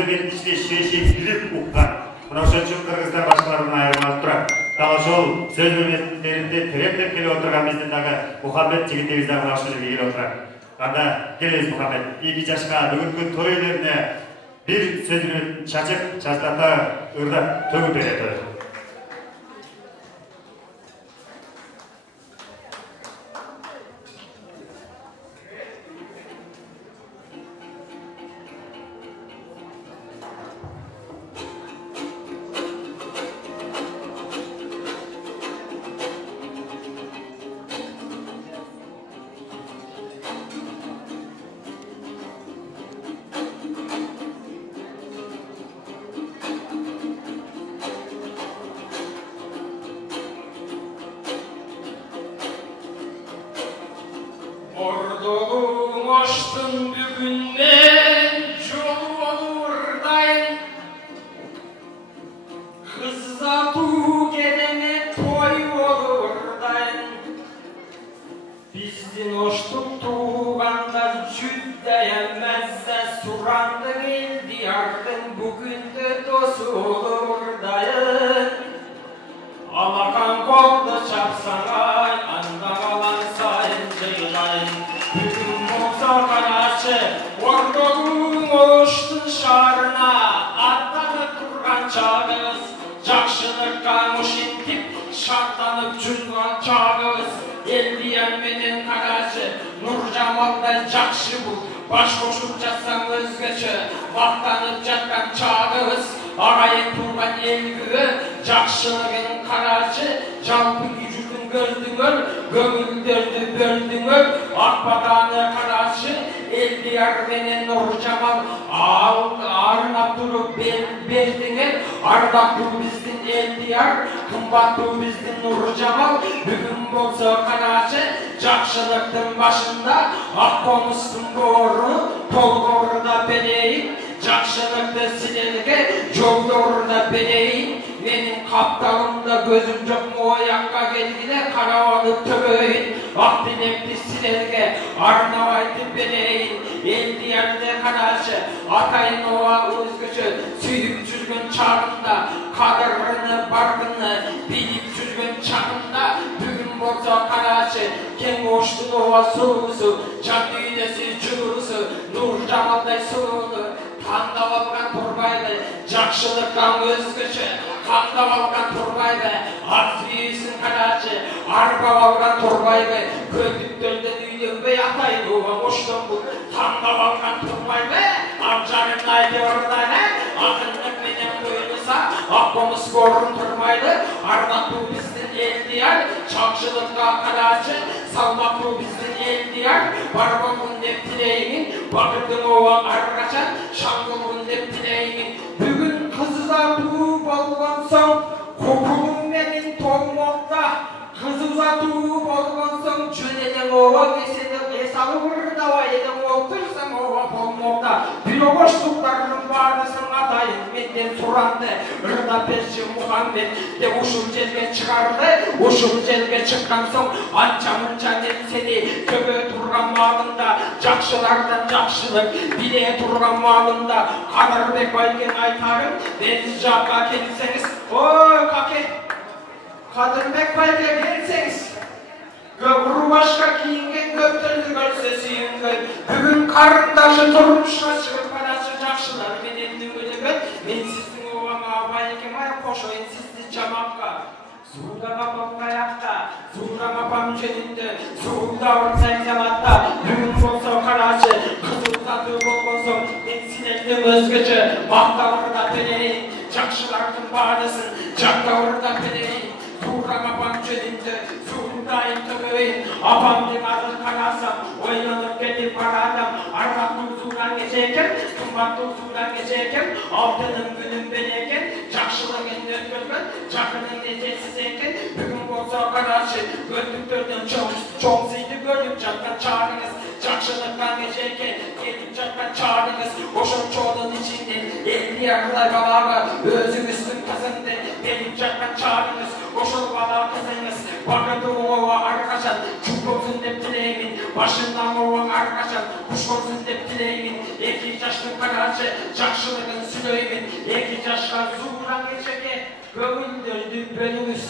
Бердичте шешекилик уккан. Мына ошончо кыргыздар башкаларынан айырмалып турат. Дагы ошол сөз мөөнөттөрүндө тереңдеп келип отурган биздин дагы Мухаммед жигитибиз дагы мына ушул жерге келип отурат. Анда келебиз Мухаммед. 2 жашка бүгүнкү той элерине бир сөзүн чачып, чачтата ырдап төгүп берет. Orduğun açtın bugünden yol olurdayın. Kızla tuğ gelene toy olurdayın. Bizdin açtık tuğanda cüddeyemezse surandın el diyardın bugün de dostu olurdayın. Alakan kolda çapsana anda kalan sayın ceylayın. Bugün olsa kanaşı orduğun oştun şarına atlanıp durgan çağız. Jakşılıkka muşintip şartlanıp жүргөн çağız. El diyen menen kanaşı Nurjamal'da jakşı bu. Baş koşup жатсаң özgöçü Baktanıp жаткан çağız. Ağayın turgan elgüvü Jakşılığın kanaşı Жалпы gücüdün gördüңөр Göңülдөрдү böldüңөр Akbadanı kanaşı El diyar menen Nurjamal Arnap durup berdiңер Ardaptуу bizdin el diyar Kımbattуу bizdin Nurjamal Bugün bolsa kanaşı Jakşılıktın başında Akkomustun doğru Tolgorda bedeyin Jakşılıkta sinelge Joldorda bedeyin Benim kaptalımda gözüm yok mu ayakka gelgine Karavanıp töböyin Akbilekli sinelge Arnavaydı bedeyin El diyarde kanaşı Atayın ova özgücü Süyüp жүрgөн çağında Kadırını bargını Bilip жүрgön çağında Bugün bolsa kanaşı Ken oştun ova suusu Can düydesi jurusu Nurjamalday suulu Kandap algan turbaydı Jakşılıktan özgücü Kandap algan turbaydı Artüyüsün kanaşı Arpa algan turbaydı Kötüktörde düydümbey ataydı ova oştun bu Kandap algan turbaydı Amcanın aydı oradaydı Akınlık menen koyulsa Akkomuz korun turmaydı Arnaptуу bizdin el diyar Çakşılıkka kanaşı Salmaktуу bizdin el diyar Barbakun dep tileyimin Bakırdın ova arkaçan Şangılgın dep tileyimin Bugün kızıza tuğup olgan soň Kokulun menin toğmokta Kızıza tuğup olgan soň Jöneden ova kesede esalı vırdava eden otursan ova polmokta Birogoşluklarının varlısın atayın menden surandı Rıda perçi Muhammed de uşul jelge çıkardı Uşul jelge çıkkan soň ança munça seni töbe turgan malında Jakşılardan jakşılık bile turgan malında Kadırbek Bayken aytarım deniz jakka kelseniz Oy kake Kadırbek Bayken kelseniz Göbürü başka kiyingen göptürdü görse suyungun Bugün karındaşı turmuşka çıkıp kanası jakşılar menendim ödebet Men sizdin ovama baykem ay koşoyun sizdi jamakka Suda babam kayakta, suda babam jeninde Suda ortay zamatta Bugün bolsa kanaşı Kızıl zatı bolgonsoň Men sineldim özgöçü Baktavrda beneyin Jakşılardın bağdasın Jaktavrda beneyin Suda babam jeninde Sudayım töböyin Apamdın adın kanasam Oynanıp ketip baradam Arnaptуу sudan geçerken Kımbattуу sudan geçerken Altının günün beneken Jakşılığın dökülgün Jakının necesiz eken Bugün bolsa kanaşı Gördüktörden çoğ sıydı görüp жаткан çağrınız Jakşılıktan geçerken Gelip жаткан çağrınız Oşun çoğunun içinden Elli yakılay balaga Özüngüzün kızında Gelip жаткан çağrınız Oşun bala kızınız Bakırdı ova arkadaşlar Çok olsun dep dileyimin Başından ova arkadaşlar Kuş olsun dep dileyimin 2 yaşlı kara karşı Жақшылығын сүйлеймін, 2 жашқа зуыран кечеке көңілдерді бөліңіз.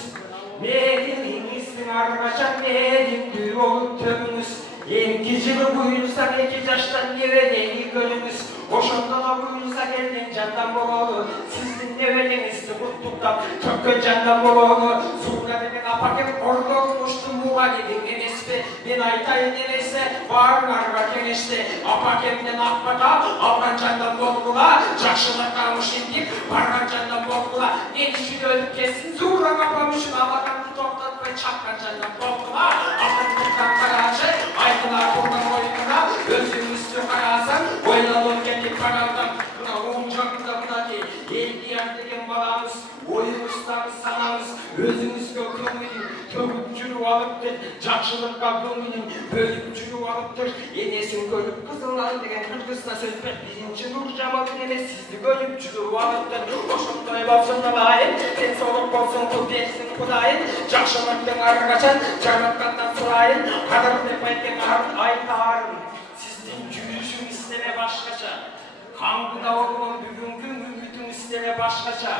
Менің еңістің арғашан меніңді олып төміңіз. Enki жылы бұйырса 2 жаштан невелені көріңіз. Ошондона бұйырса келден жандан бололу. Сіздің невелеңізді құттықтап, төккен жандан бололу. Суға деген апакем ордоғын ұшты мұғалидің емеспе. Мен айтайын емесе, барыңарға кеңеште. Апакемден ақпата, алған жандан болғыла. Жақшылыққа ұшындик, барған жандан болғыла. Мен үшін өліп кесін, зуғаң апам үшін алақанды тоқтатпай чапқан жандан болғыла. Ақын тұтқан қарачы, айтылар құрған ойынына, өзіңізді қарасаң, ойлалып кетіп қаралдам. Мына оң жағында мұнаки, елдияр деген баламыз, ойымыздағы санамыз, өзіңізге көңілін төгіп жүріп алыптыр, жақшылыққа көңілін бөліп жүріп алыптыр. Енесін көріп қызылан деген қырғызда сөз бер, бізінші Нұржамалдың емес сізді көріп жүріп алыптыр. Ошондай болсын алайын, сен солық болсын құдетсің құдайын, жақшылықтың арқашан жаратқаннан сұрайын, қадыр деп айткен айтарым. Сіздің жүрішің істеме башқаша, қаңғыда олған бүгінгі үмітің істеме башқаша,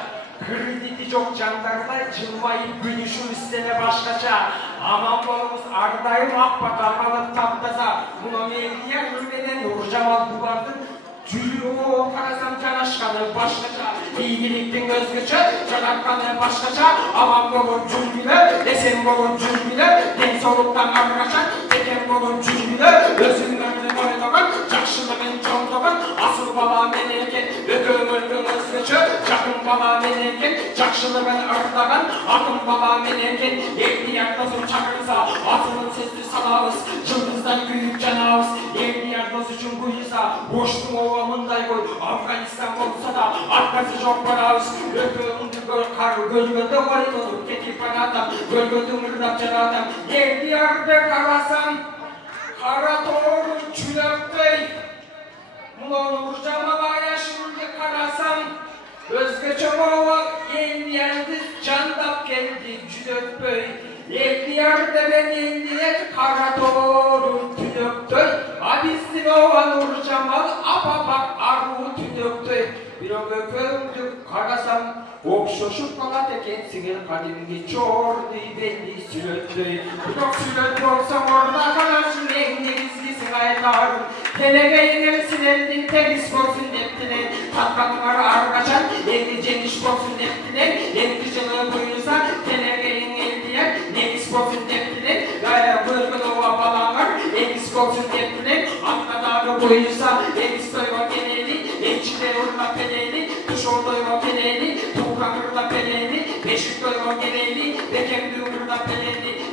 кредиті жоқ жандардай жылмайып гүліші істеме башқаша. Аман болыңыз ардайым ақпата қалып таптаса, мұны мелдия жүрмеден Нұржамал бұлардың жүрігі қарасам жанашқаны башқаша. Игіліктің өзгөчө, жаратқаны башқаша. Аман болып жүргілі, десен болып жүргілі, денсаулықтан арқаша, бекер болып жүргілі, өзіңдерді ойлаған, жақшылығын жолдаған, асыл бала мен еркен, өте өмірдің өзгөчө, жақын бала мен еркен, жақшылығын ырдаған, ақын бала мен еркен, елді ярдасым чақырса, асылын сөзді салабыз, жылдыздан күйіп жанабыз, елді ярдас үшін бұйыса, боштың оғамындай қой, Афганистан болса да, арқасы жоқ барабыз, өте үндігі қары көлгөді ойнылып кетіп барадам, көлгөді мұрдап жарадам, елді ярды қарасам, қара торы чүлөктөй, мұны Нұржамал аяшымды қарасам, өзгөчө болуп елді ярды жандап келді жүдөтпөй, елді ярды мен елді қара торы түлөктөй, абистің оға Нұржамал апапак ару түлөктөй, бирок экөөңдү карасам окшошуп калат экенсиңер кадимги чордуй белли сүрөттөй. Бирок сүрөт болсоң орда каласың эң негизгисин айтарым. Келегейиңер силердин тегиз болсун деп тилейм. Татканыңар ар качан элди жеңиш болсун деп тилейм. Элди жылы буюрса келегейиң элдияр негиз болсун деп тилейм. Көргөн ова балаңар эгиз болсун деп тилейм. Анкадагы буюрса эгиз тойго келели, элчилер урлап келели, тушолдойго келели, туукаңырдап келели, бешик тойго келели, бекемди уурдап келели.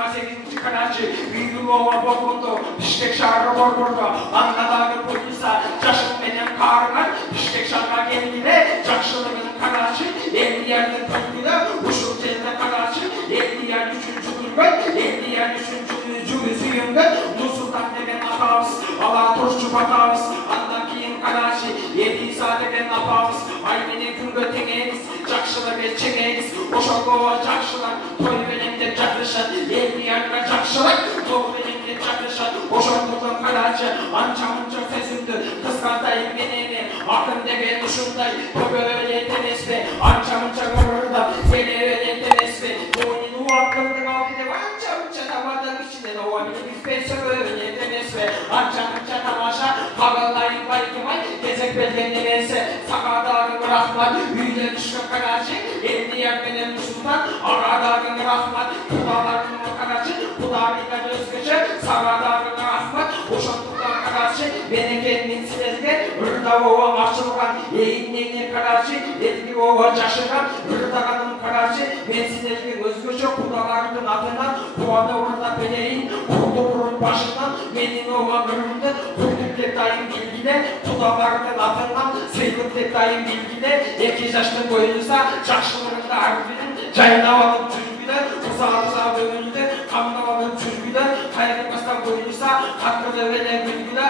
28 карачы үйдүлова болгондо Бишкек шаары борбордо анкадагы буюрса жашым менен каарыңар Бишкек шаарга келгиле, жакшылыгын карачы, элдиярдын көңүлү ушул жерде карачы, элдияр үчүн жүгүргөн, элдияр үчүн жүгү сүйөнгөн Нурсултан деген атабыз, ала турчуп атабыз, андан кийин карачы, Элиса деген апабыз, ай менен күнгө теңейбиз, жакшылыгы чеңейбиз, ошого жакшылар той менен деп жакырышат, элдиярга жакшылык той менен деп жакырышат, ошондуктан карачы, анча-мынча сөзүмдү кыскартайып менени, акын деген ушундай көбөйөт эмеспи, анча-мынча кырдап келебет эмеспи, мойнун убакындын алды деп анча-мынча табадан ичинен ооба менен сөбөйөт эмеспи, анча-мынча тамаша кабылдайын байкымай, кезек берген эмесе, сагадагы рахмат, үйдөн түшкөн карачы, элдияр менен Нурсултан, арадагы рахмат, кудалардын карачы, кудалардан өзгөчө, сагадагы рахмат, ошондуктан карачы, менекенин силерге ырда ооба ачылган, эйиннен карачы, элди ооба жашырган, ырдаганын карачы, мен силерге өзгөчө кудалардын атынан кубаны уурдап берейин, курдуктун башынан менин ооба ырымды курдук деп дайым билгиле, кудалардын атынан сыйгып деп дайым билгиле, 2 жаштын боюнса жакшылыгында ар бирин жайлап алып жүргүлө, уза өмүрүндө камдап алып жүргүлө, кайрылбастан боюнса каттырып эле билгиле,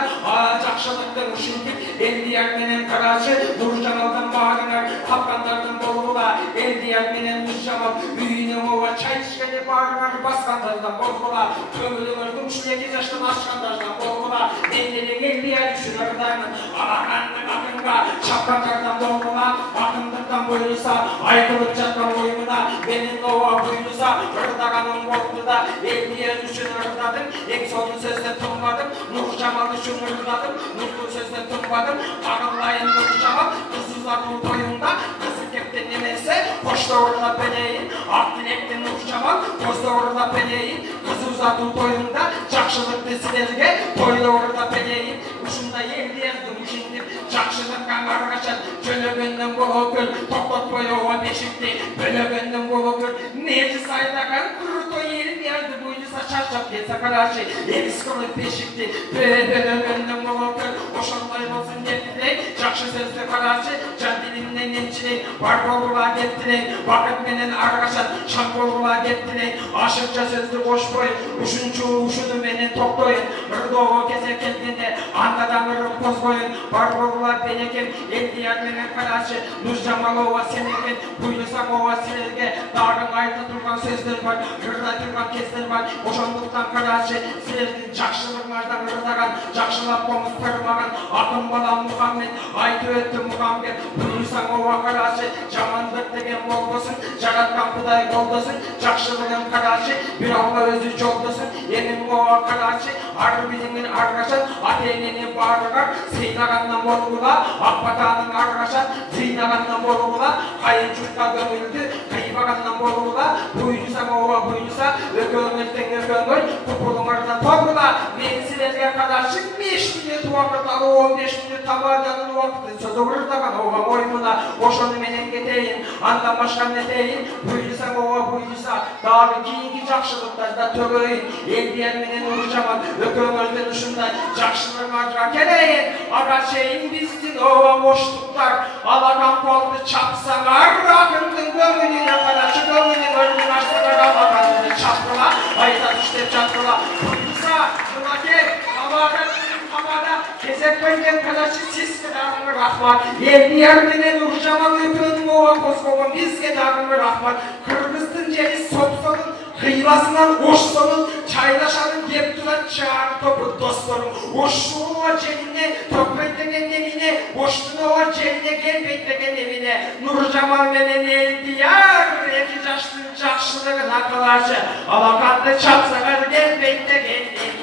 жакшылыктын ушинтип элдияр менен карачы, Нуржамалдын баарыңар тапкандардын болгула, элдияр менен Нуржамал үйүнө ооба чай ичкенде баарыңар баскандардан болгула, көңүлүңөрдүн ушул 2 жаштан ашкандардан болгула, мен деле элдияр үчүн ырдаймын, алаканды Akınga şapkakardan dolguna, akındıktan boylusa, aykılıp çatkan boyuna, benim ova boylusa, ırdaganım oldu da, elbiye düşün ırdadım, en sonu sözden tınmadım, Nur Cemal düşün ırdadım, nurlu sözden tınmadım, ağırlayın Nur Cemal, kızızların toyunda, kızı kepten nemese, hoş doğruna peleyin, ak dilekten Nur Cemal, toz doğruna peleyin, kızı uzatın toyunda, çakşılık desilerge, toy doğruna peleyin, uşunda yerdi yazdım, uşindim, çakşılık kangar kaçan, çölögönden bolu göl, toplat boyu ova beşikti, bölögönden bolu göl, neci saydakan, kuru toy yerim yazdı, buydusa çarşap yetse karaşı, evis kılıp beşikti, bölögönden bolu göl, oşanlay olsun getirek, çakşı sözlü karaşı, can dilimden nemçilek, var bolula getirek, vakit menen argaşan, şan bolula getirek, aşıkça sözlü boş boy, uşunçu uşunu menen toployun, ırdoğu kese kendine, andadan ırım koz koyun, var bolula benekem, eldi yarmenen karaşı, Nur Cemalova senegen, buyursan ova silerge, dağın ayda durgan sözler var, ırda durgan kesler var, boşandıktan karaşı, silergin çakşılırlardan ırdagan, çakşılap komuz tırmagan, akın balam Muhammed, aydı öttü Muhammed, buyursan ova karaşı, camandık degen boldosun, jagatkan kuday boldosun, çakşılığın karaşı, bir Allah özü çoğdosun, emin ova karaşı, arı bilingin argaşan, ateynenin bağırgar, seydagandan bolgula, akbatanın argaşan, zeydagandan bolgula, kayınçukta gömüldü, kayıbagandan bolgula, buyursan ova buyursa, ökönmezden ökönmöl, kupulunlardan togula, men silerge karaşı, 5 minut vakıtları 15 minut tabacanın vakti, sözü vırdagan ova oymuna, oşonu menen geteyin, andan başkan neteyin, buyursan ova buyursa, dağı kiyinki jakşılıklarda tögöyin, el diyen menen uğraşaman, ökönmözden uşunday, jakşılığına kereyin, aga şeyin bizdin ova boşluklar, alakan koldu çapsalar, akındın gömününe karaşı, gömünün önünün açsalar, alakanını çapkıla, ayda düştep çapkıla, buyursa, buna gel, Hamada kesek koyken kadaşı siz kedağını rahmat. Elni yarmenen Urjamal öpünün ova koskogun biz kedağını rahmat. Kırgız'ın jeri sopsonun kıylasından oşsonun çaylaşanın gep duran çağır topu dostlarım. Oşluğun ova jeline tokbeytegen evine, oşluğun ova jeline gelbeytegen evine. Nurjamal menen el diyar, eki jaştın jakşılığına kalaşı. Alakatlı çapsalar gelbeytegen evine.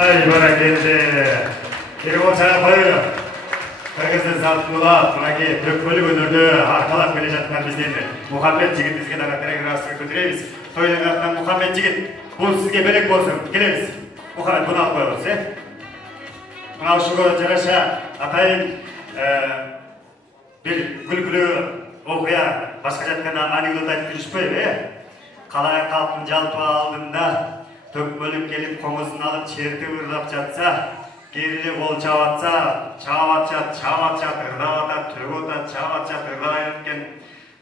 Ay bana geldi. Telefon sana koyuyor. Kırgız'ın saltmula, bırakı tökmölü önürdü, arkalak bile жатқан бізден Muhammed Жигит бізге дағы телеграфты көтереміз. Тойдан қайтқан Muhammed Жигит, бұл сізге белек болсын, келеміз. Muhammed, бұны алып қойыңыз, мынау шүгір жараша атайын бір күлкілі оқия басқа жатқанда анекдот айтып жүріспейді, қалай қалпын жалпы алдында төкмөліп келіп қоңызын алып черті ұрлап жатса, керілі қол чаватса, чаватчат, ырдап атат, түріп атат, чаватчат, ырдап аткен,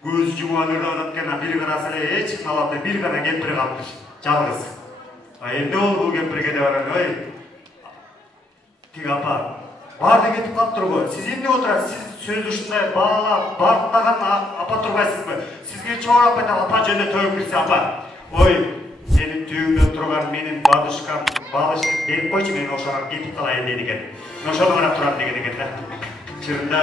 көз жұман ырдап аткен, бір қарасылы еш қалапты, бір ғана кемпір қалыпты, жалғыз. Енді ол бұл кемпірге де барады, ой, тек апа, барды кетіп қалып тұр ғой, сіз емне отырасыз, сіз сөзді ұшындай бағалап, барықтаған апа тұрғайсыз ба? Сізге чоғырап айтам, апа жөнде тойып кірсе, апа, ой, сенің түйіңде тұрған менің бадышқам, балышық беріп қойшы, мен ошаға кетіп қалайын дейді екен. Ошаға қарап тұрам деген екен да. Шырында